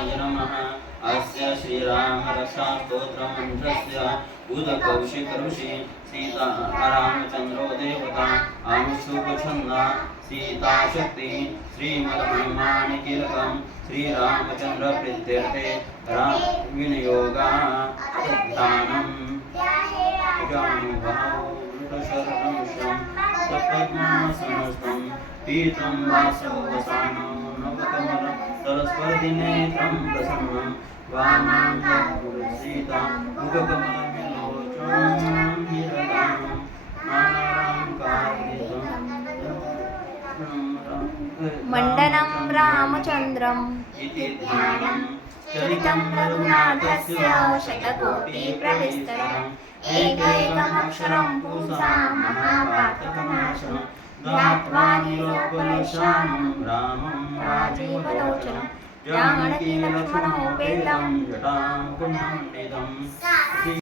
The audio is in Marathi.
रामाय नमः। अस्य श्रीरामरक्षास्तोत्रमन्त्रस्य उदकौशिकऋषि सीतारामचन्द्रो देवता अनुष्टुप्छन्दा सीताशक्ति श्रीमद्हनुमानकीलकं श्रीरामचन्द्रप्रीत्यर्थे विनियोगादानं जानुभावशरणं सपद्मासनस्थं पीतं वासवसानं नवकमलं सरस्वतीनेत्रं प्रसन्नं वामाञ्जलसीतां मुखकमलविलोचनं निरतां मानवं कारितं मण्डनं रामचन्द्रम् इति ध्यानं चरितं रघुनाथस्य शतकोटिप्रविस्तरम् एकैकमक्षरं पुंसां महापातकनाशनं ध्यात्वा निरोगलेशानं रामं राजीवलोचनं जानकीलक्ष्मणोपेतं जटां पुण्यं